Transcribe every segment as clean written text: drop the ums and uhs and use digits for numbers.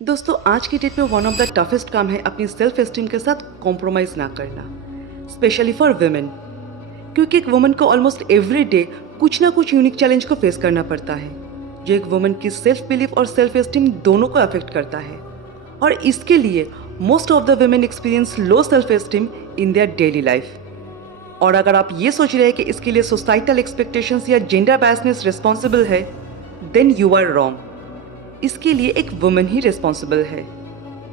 दोस्तों आज की डेट में वन ऑफ द टफेस्ट काम है अपनी सेल्फ एस्टीम के साथ कॉम्प्रोमाइज ना करना, स्पेशली फॉर वुमेन, क्योंकि एक वुमन को ऑलमोस्ट एवरी डे कुछ ना कुछ यूनिक चैलेंज को फेस करना पड़ता है जो एक वुमन की सेल्फ बिलीफ और सेल्फ एस्टीम दोनों को अफेक्ट करता है। और इसके लिए most of the women experience low self esteem in their daily life. और अगर आप ये सोच रहे हैं कि इसके लिए सोसाइटल एक्सपेक्टेशंस या जेंडर बायसनेस रिस्पॉन्सिबल है, देन यू आर रॉन्ग। इसके लिए एक वुमन ही रिस्पॉन्सिबल है,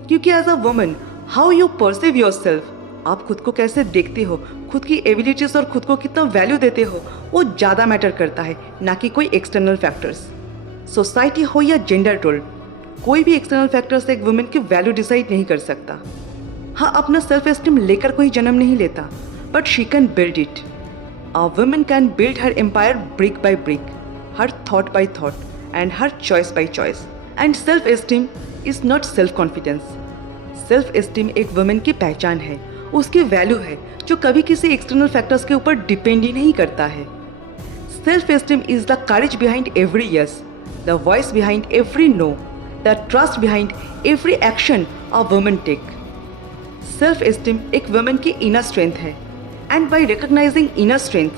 क्योंकि as a woman how you perceive yourself, आप खुद को कैसे देखते हो, खुद की एबिलिटीज और खुद को कितना वैल्यू देते हो, वो ज़्यादा मैटर करता है, ना कि कोई एक्सटर्नल फैक्टर्स। सोसाइटी हो या जेंडर रोल, कोई भी एक्सटर्नल फैक्टर से एक वुमेन की वैल्यू डिसाइड नहीं कर सकता। हाँ, अपना सेल्फ एस्टीम लेकर कोई जन्म नहीं लेता, but she can build it. A women can build her empire brick by brick, her thought by thought and her choice by choice. And self esteem is not self confidence. Self esteem एक women की पहचान है, उसकी value है, जो कभी किसी external factors के ऊपर डिपेंड ही नहीं करता है। Self esteem is the courage behind every yes, the voice behind every no, the trust behind every action a woman take. Self esteem एक वुमेन की इनर स्ट्रेंथ है, and by recognizing inner strength,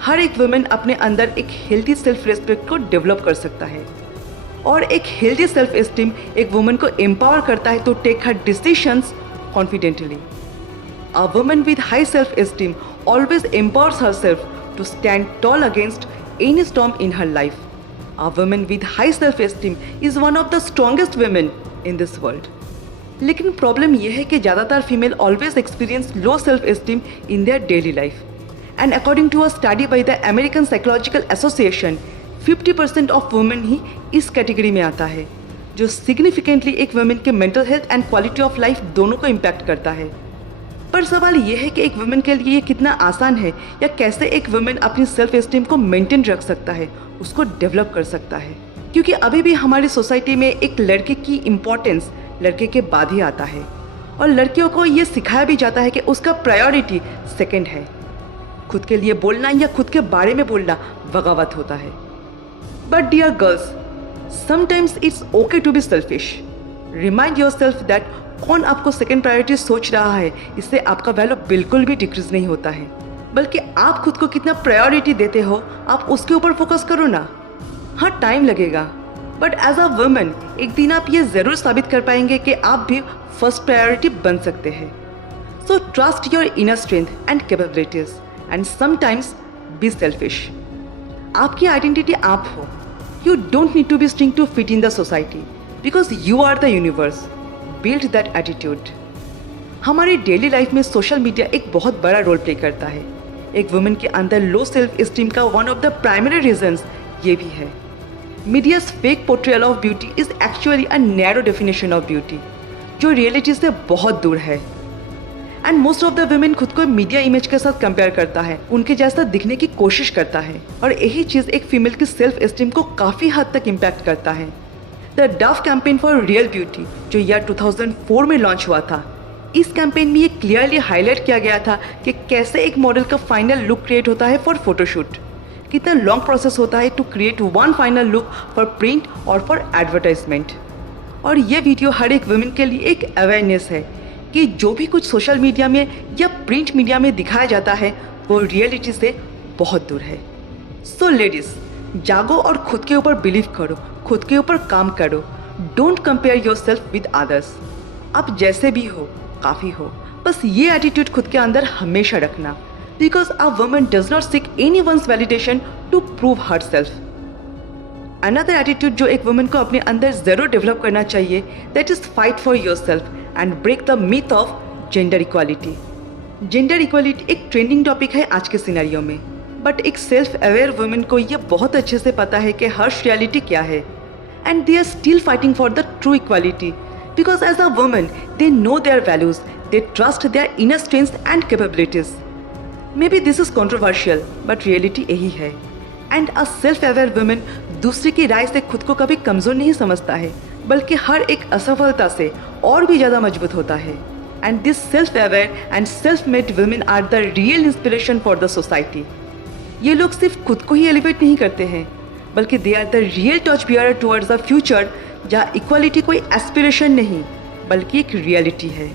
हर एक women अपने अंदर एक healthy self respect को develop कर सकता है। और एक हेल्दी सेल्फ एस्टीम एक वुमन को एम्पावर करता है to take her decisions confidently. A woman with high self esteem always empowers herself to stand tall against any storm in her life. A woman with high self-esteem is one of the strongest women in this world. लेकिन problem यह है कि ज़्यादातर female always experience low self esteem in their daily life. And according to a study by the American psychological association, 50% ऑफ women ही इस कैटेगरी में आता है, जो सिग्निफिकेंटली एक वुमेन के mental health and quality of life दोनों को इम्पैक्ट करता है। पर सवाल यह है कि एक वुमेन के लिए ये कितना आसान है, या कैसे एक वुमेन अपनी सेल्फ एस्टीम को मेंटेन रख सकता है, उसको डेवलप कर सकता है। क्योंकि अभी भी हमारी सोसाइटी में एक लड़के की इम्पोर्टेंस लड़के के बाद ही आता है, और लड़कियों को ये सिखाया भी जाता है कि उसका प्रायोरिटी सेकंड है। खुद के लिए बोलना या खुद के बारे में बोलना बगावत होता है। But dear girls, sometimes it's okay to be selfish. Remind yourself that कौन आपको सेकंड प्रायोरिटी सोच रहा है, इससे आपका वैल्यू बिल्कुल भी डिक्रीज नहीं होता है, बल्कि आप खुद को कितना प्रायोरिटी देते हो, आप उसके ऊपर फोकस करो ना। हाँ, टाइम लगेगा, बट एज अ वुमन एक दिन आप ये ज़रूर साबित कर पाएंगे कि आप भी फर्स्ट प्रायोरिटी बन सकते हैं। So trust your inner strength and capabilities and sometimes be selfish. आपकी आइडेंटिटी आप हो। You don't need to be string to fit in the society, because you are the universe. Build that attitude. हमारी daily life में social media एक बहुत बड़ा role play करता है। एक वुमेन के अंदर लो सेल्फ एस्टीम का one of the primary reasons ये भी है। Media's fake portrayal of beauty is actually a narrow definition of beauty, जो रियलिटी से बहुत दूर है। And most of the women खुद को मीडिया इमेज के साथ कंपेयर करता है, उनके जैसा दिखने की कोशिश करता है, और यही चीज़ एक फीमेल की सेल्फ एस्टीम को काफ़ी हद तक इम्पैक्ट करता है। The Dove campaign for real beauty, जो ईयर 2004 में लॉन्च हुआ था, इस कैंपेन में ये क्लियरली हाईलाइट किया गया था कि कैसे एक मॉडल का फाइनल लुक क्रिएट होता है फॉर फोटोशूट, कितना लॉन्ग प्रोसेस होता है to create one final look for print और फॉर एडवर्टाइजमेंट। और ये वीडियो हर एक वुमेन के लिए एक अवेयरनेस है कि जो भी कुछ सोशल मीडिया में या प्रिंट मीडिया में दिखाया जाता है वो रियलिटी से बहुत दूर है। सो लेडीज, जागो और खुद के ऊपर बिलीव करो, खुद के ऊपर काम करो। Don't compare your self with others. आप जैसे भी हो काफ़ी हो, बस ये एटीट्यूड खुद के अंदर हमेशा रखना, because a woman does not seek anyone's validation to prove herself. Another attitude जो एक वुमन को अपने अंदर ज़रूर डेवलप करना चाहिए, that is fight for yourself and break the myth of gender equality. Gender equality एक trending topic है आज के सिनेरियो में, बट एक सेल्फ अवेयर वुमेन को ये बहुत अच्छे से पता है कि हर्ष रियलिटी क्या है, and they are still fighting for the true equality, because as a woman they know their values, they trust their inner strength and capabilities. Maybe this is controversial, but reality यही है। And a self aware women दूसरे की राय से खुद को कभी कमज़ोर नहीं समझता है, बल्कि हर एक असफलता से और भी ज़्यादा मजबूत होता है। And this self aware and self made women are the real inspiration for the society. ये लोग सिर्फ खुद को ही एलिवेट नहीं करते हैं, बल्कि they are the real torch bearer towards the future जहाँ इक्वालिटी कोई एस्पिरेशन नहीं बल्कि एक रियलिटी है।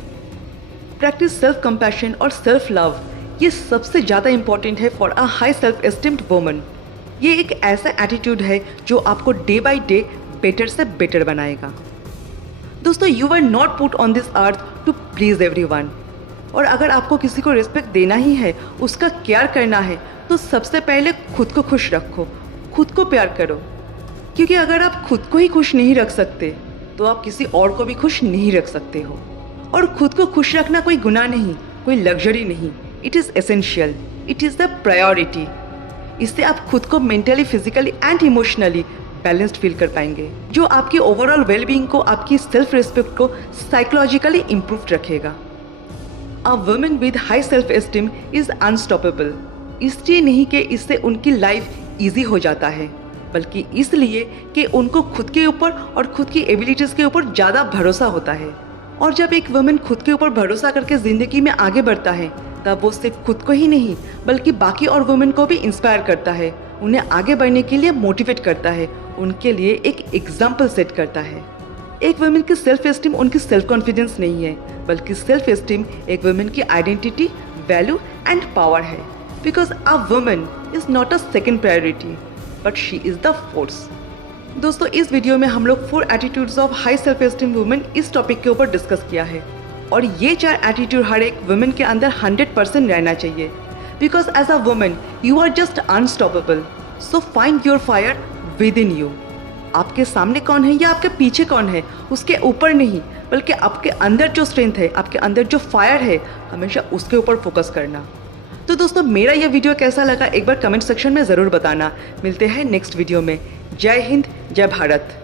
प्रैक्टिस सेल्फ कंपैशन और सेल्फ लव, ये सबसे ज़्यादा इम्पॉर्टेंट है for a high self esteemed woman. ये एक ऐसा एटीट्यूड है जो आपको डे बाय डे बेटर से बेटर बनाएगा। दोस्तों, you are not put on this earth to please everyone. और अगर आपको किसी को रिस्पेक्ट देना ही है, उसका केयर करना है, तो सबसे पहले खुद को खुश रखो, खुद को प्यार करो। क्योंकि अगर आप खुद को ही खुश नहीं रख सकते तो आप किसी और को भी खुश नहीं रख सकते हो। और खुद को खुश रखना कोई गुनाह नहीं, कोई लग्जरी नहीं, it is essential, it is the priority. इससे आप खुद को mentally, physically and emotionally balanced feel कर पाएंगे, जो आपकी ओवरऑल वेलबींग को, आपकी सेल्फ रिस्पेक्ट को साइकोलॉजिकली इम्प्रूव रखेगा। A woman with high self esteem is unstoppable. इसलिए नहीं कि इससे उनकी लाइफ ईजी हो जाता है, बल्कि इसलिए कि उनको खुद के ऊपर और खुद की एबिलिटीज़ के ऊपर ज़्यादा भरोसा होता है। और जब एक वुमन खुद के ऊपर भरोसा करके ज़िंदगी में आगे बढ़ता है, तब वो सिर्फ खुद को ही नहीं बल्कि बाकी और वुमेन को भी इंस्पायर करता है, उन्हें आगे बढ़ने के लिए मोटिवेट करता है, उनके लिए एक एग्जाम्पल सेट करता है। एक वुमेन की सेल्फ एस्टीम उनकी सेल्फ कॉन्फिडेंस नहीं है, बल्कि सेल्फ एस्टीम एक वुमेन की आइडेंटिटी, वैल्यू एंड पावर है। Because a woman is not a second priority but she is the force. दोस्तों, इस वीडियो में हम लोग 4 attitudes of high self esteem women इस टॉपिक के ऊपर डिस्कस किया है। और ये 4 एटीट्यूड हर एक वुमेन के अंदर 100% रहना चाहिए। Because as a women you are just unstoppable. So find your fire within you. आपके सामने कौन है या आपके पीछे कौन है, उसके ऊपर नहीं, बल्कि आपके अंदर जो स्ट्रेंथ है, आपके अंदर जो फायर है, हमेशा उसके ऊपर फोकस करना। तो दोस्तों, मेरा ये वीडियो कैसा लगा एक बार कमेंट सेक्शन में ज़रूर बताना। मिलते हैं नेक्स्ट वीडियो में। जय हिंद, जय भारत।